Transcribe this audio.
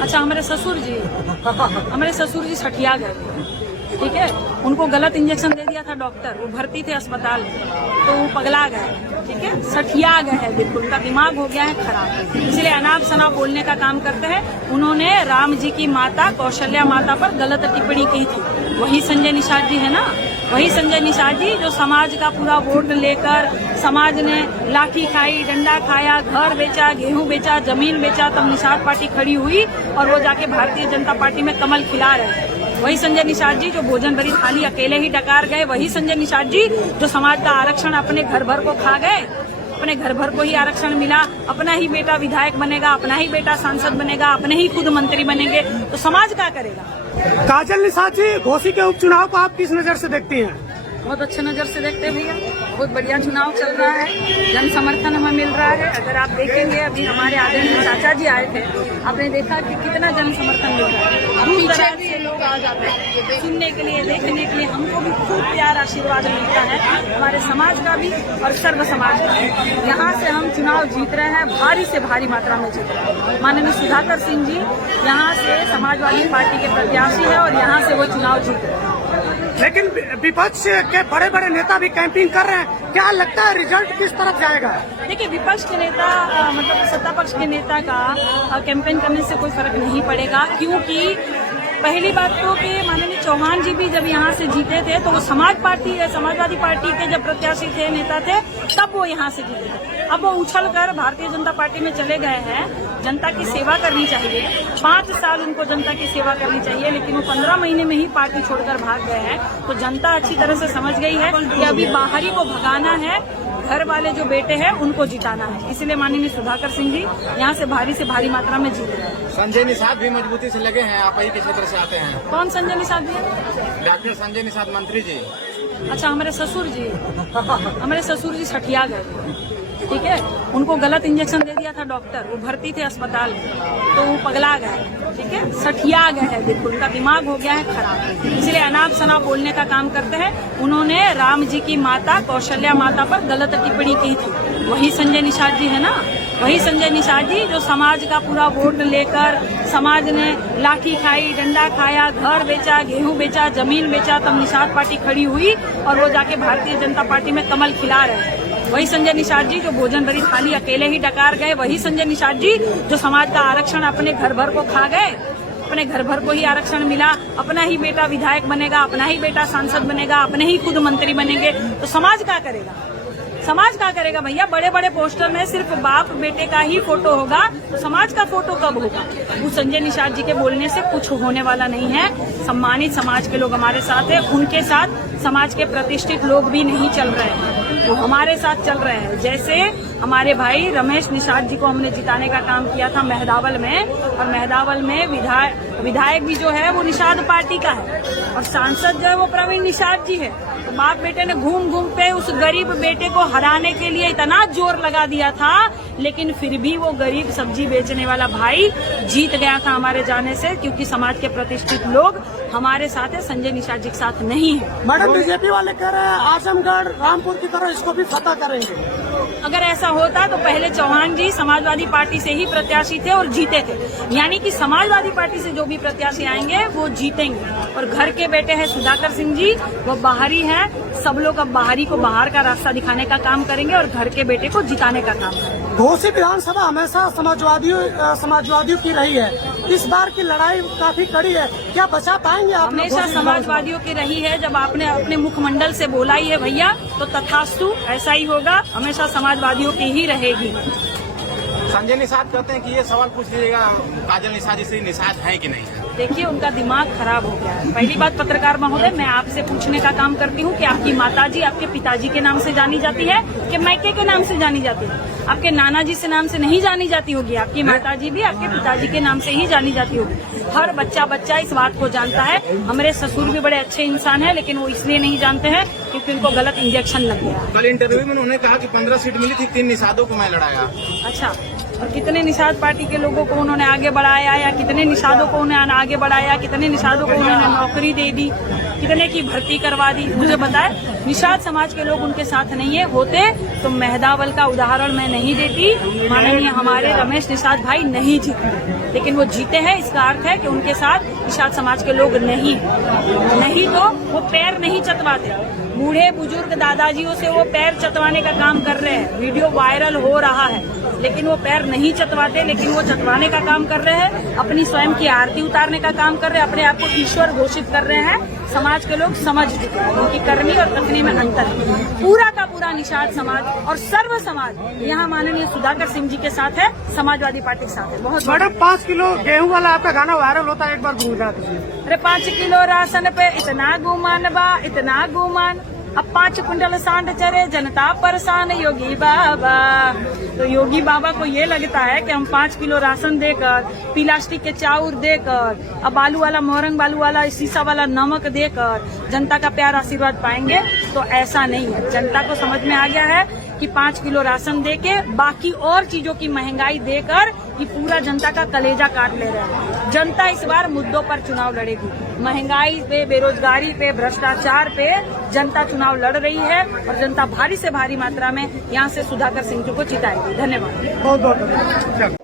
अच्छा, हमारे ससुर जी सठिया गए, ठीक है। उनको गलत इंजेक्शन दे दिया था डॉक्टर, वो भर्ती थे अस्पताल में, तो वो पगला गए, ठीक है, सठिया गए हैं बिल्कुल, उनका दिमाग हो गया है खराब, इसलिए अनाप शनाप बोलने का काम करते हैं। उन्होंने राम जी की माता कौशल्या माता पर गलत टिप्पणी की थी, वही संजय निषाद जी है ना, वही संजय निषाद जी जो समाज का पूरा वोट लेकर समाज ने लाठी खाई, डंडा खाया, घर बेचा, गेहूं बेचा, जमीन बेचा, तब निषाद पार्टी खड़ी हुई और वो जाके भारतीय जनता पार्टी में कमल खिला रहे हैं। वही संजय निषाद जी जो भोजन भरी थाली अकेले ही डकार गए, वही संजय निषाद जी जो समाज का आरक्षण अपने घर भर को खा गए, अपने घर भर को ही आरक्षण मिला, अपना ही बेटा विधायक बनेगा, अपना ही बेटा सांसद बनेगा, अपने ही खुद मंत्री बनेंगे, तो समाज क्या करेगा। काजल निषाद जी, घोसी के उपचुनाव को आप किस नजर से देखती हैं? बहुत अच्छे नजर से देखते हैं भैया, बहुत बढ़िया चुनाव चल रहा है, जन समर्थन हमें मिल रहा है। अगर आप देखेंगे अभी हमारे आदरणीय चाचा जी आए थे, आपने देखा कि कितना जन समर्थन मिल रहा है, दूर दराज से लोग आ जाते हैं सुनने के लिए, देखने के लिए। हमको भी खूब प्यार आशीर्वाद मिलता है, हमारे समाज का भी और सर्व समाज का भी। यहाँ से हम चुनाव जीत रहे हैं, भारी से भारी मात्रा में जीत रहे हैं। माननीय सुधाकर सिंह जी यहाँ से समाजवादी पार्टी के प्रत्याशी है और यहाँ से वो चुनाव जीत रहे हैं। लेकिन विपक्ष के बड़े बड़े नेता भी कैंपिंग कर रहे हैं, क्या लगता है रिजल्ट किस तरफ जाएगा? देखिए, विपक्ष के नेता मतलब सत्ता पक्ष के नेता का कैंपेन करने से कोई फर्क नहीं पड़ेगा, क्योंकि पहली बात तो कि माननीय चौहान जी भी जब यहाँ से जीते थे तो वो समाजवादी पार्टी के जब प्रत्याशी थे, नेता थे, तब वो यहाँ से जीते थे। अब वो उछल कर भारतीय जनता पार्टी में चले गए हैं। जनता की सेवा करनी चाहिए, 5 साल उनको जनता की सेवा करनी चाहिए, लेकिन वो 15 महीने में ही पार्टी छोड़कर भाग गए हैं। तो जनता अच्छी तरह से समझ गई है कि अभी बाहरी को भगाना है, घर वाले जो बेटे हैं उनको जिताना है। इसलिए माननीय सुधाकर सिंह जी यहाँ से भारी मात्रा में जीत रहे हैं। संजय निषाद भी मजबूती से लगे हैं, आप ही के क्षेत्र से आते हैं। कौन संजय निषाद जी? डॉक्टर संजय निषाद मंत्री जी। अच्छा, हमारे ससुर जी सठिया गए, ठीक है। उनको गलत इंजेक्शन दे दिया था डॉक्टर, वो भर्ती थे अस्पताल में, तो वो पगला गए, ठीक है, सठिया गए हैं बिल्कुल, उनका दिमाग हो गया है खराब, इसलिए अनाप शनाप बोलने का काम करते हैं। उन्होंने राम जी की माता कौशल्या माता पर गलत टिप्पणी की थी, वही संजय निषाद जी है ना, वही संजय निषाद जी जो समाज का पूरा वोट लेकर समाज ने लाठी खाई, डंडा खाया, घर बेचा, गेहूं बेचा, जमीन बेचा, तब निषाद पार्टी खड़ी हुई और वो जाके भारतीय जनता पार्टी में कमल खिला रहे हैं। वही संजय निषाद जी जो भोजन भरी थाली अकेले ही डकार गए, वही संजय निषाद जी जो समाज का आरक्षण अपने घर भर को खा गए, अपने घर भर को ही आरक्षण मिला, अपना ही बेटा विधायक बनेगा, अपना ही बेटा सांसद बनेगा, अपने ही खुद मंत्री बनेंगे, तो समाज क्या करेगा। समाज क्या करेगा भैया। बड़े बड़े पोस्टर में सिर्फ बाप बेटे का ही फोटो होगा, तो समाज का फोटो कब होगा। वो संजय निषाद जी के बोलने से कुछ होने वाला नहीं है। सम्मानित समाज के लोग हमारे साथ हैं, उनके साथ समाज के प्रतिष्ठित लोग भी नहीं चल रहे हैं, वो हमारे साथ चल रहे हैं। जैसे हमारे भाई रमेश निषाद जी को हमने जिताने का काम किया था मेहदावल में, और मेहदावल में विधायक भी जो है वो निषाद पार्टी का है और सांसद जो है वो प्रवीण निषाद जी है। तो बाप बेटे ने घूम घूम पे उस गरीब बेटे को हराने के लिए इतना जोर लगा दिया था, लेकिन फिर भी वो गरीब सब्जी बेचने वाला भाई जीत गया था हमारे जाने से, क्योंकि समाज के प्रतिष्ठित लोग हमारे साथ है, संजय निषाद जी के साथ नहीं है। मैडम, बीजेपी वाले कह रहे हैं आजमगढ़ रामपुर की तरह इसको भी फतह करेंगे। अगर ऐसा होता तो पहले चौहान जी समाजवादी पार्टी से ही प्रत्याशी थे और जीते थे, यानी कि समाजवादी पार्टी से जो भी प्रत्याशी आएंगे वो जीतेंगे। और घर के बेटे हैं सुधाकर सिंह जी, वो बाहरी हैं, सब लोग अब बाहरी को बाहर का रास्ता दिखाने का काम करेंगे और घर के बेटे को जिताने का काम करेंगे। घोसी विधानसभा हमेशा समाजवादियों की रही है, इस बार की लड़ाई काफी कड़ी है, क्या बचा पाएंगे आप? हमेशा समाजवादियों की रही है, जब आपने अपने मुखमंडल से बोला ही है भैया, तो तथास्तु ऐसा ही होगा, हमेशा समाजवादियों की ही रहेगी। संजय निषाद कहते हैं कि ये सवाल पूछ लीजिएगा काजल निषाद जी से, निषाद है कि नहीं है। देखिए, उनका दिमाग खराब हो गया है। पहली बात, पत्रकार महोदय, मैं आपसे पूछने का काम करती हूँ कि आपकी माताजी आपके पिताजी के नाम से जानी जाती है कि मायके के नाम से जानी जाती है? आपके नाना जी से नाम से नहीं जानी जाती होगी, आपकी माताजी भी आपके पिताजी के नाम से ही जानी जाती होगी। हर बच्चा इस बात को जानता है। हमारे ससुर भी बड़े अच्छे इंसान है, लेकिन वो इसलिए नहीं जानते हैं क्योंकि उनको गलत इंजेक्शन लग गया। कल इंटरव्यू में उन्होंने कहा कि 15 सीट मिली थी, 3 निषादों को मैं लड़ाया। अच्छा, और कितने निषाद पार्टी के लोगों को उन्होंने आगे बढ़ाया, या कितने निषादों को उन्होंने आगे बढ़ाया, कितने निषादों को उन्होंने नौकरी दे दी, कितने की भर्ती करवा दी। मुझे बताए निषाद समाज के लोग उनके साथ नहीं है, होते तो मेहदावल का उदाहरण मैं नहीं देती। माननीय हमारे रमेश निषाद भाई नहीं जीते, लेकिन वो जीते हैं, इसका अर्थ है कि उनके साथ निषाद समाज के लोग नहीं तो वो पैर नहीं चतवाते। बूढ़े बुजुर्ग दादाजियों से वो पैर चतवाने का काम कर रहे हैं, वीडियो वायरल हो रहा है, लेकिन वो पैर नहीं चतवाते, लेकिन वो चतवाने का काम कर रहे हैं, अपनी स्वयं की आरती उतारने का काम कर रहे हैं, अपने आप को ईश्वर घोषित कर रहे हैं। समाज के लोग समझ चुके हैं उनकी करनी और कथनी में अंतर है। पूरा का पूरा निषाद समाज और सर्व समाज यहाँ माननीय सुधाकर सिंह जी के साथ है, समाजवादी पार्टी के साथ है। बहुत मैडम 5 किलो गेहूं वाला आपका गाना वायरल होता है, एक बार गुनगुना दीजिए। अरे 5 किलो राशन पे इतना गुमान बा, इतना गुमान, अब 5 कुंटल सांड चरे जनता परेशान योगी बाबा। तो योगी बाबा को ये लगता है कि हम 5 किलो राशन देकर, प्लास्टिक के चाउर देकर, अब बालू वाला मोरंग बालू वाला शीशा वाला नमक देकर जनता का प्यार आशीर्वाद पाएंगे, तो ऐसा नहीं है। जनता को समझ में आ गया है कि 5 किलो राशन देके बाकी और चीजों की महंगाई देकर ये पूरा जनता का कलेजा काट ले रहे हैं। जनता इस बार मुद्दों पर चुनाव लड़ेगी, महंगाई पे, बेरोजगारी पे, भ्रष्टाचार पे जनता चुनाव लड़ रही है और जनता भारी से भारी मात्रा में यहाँ से सुधाकर सिंह जी को जिताएगी। धन्यवाद। बहुत बहुत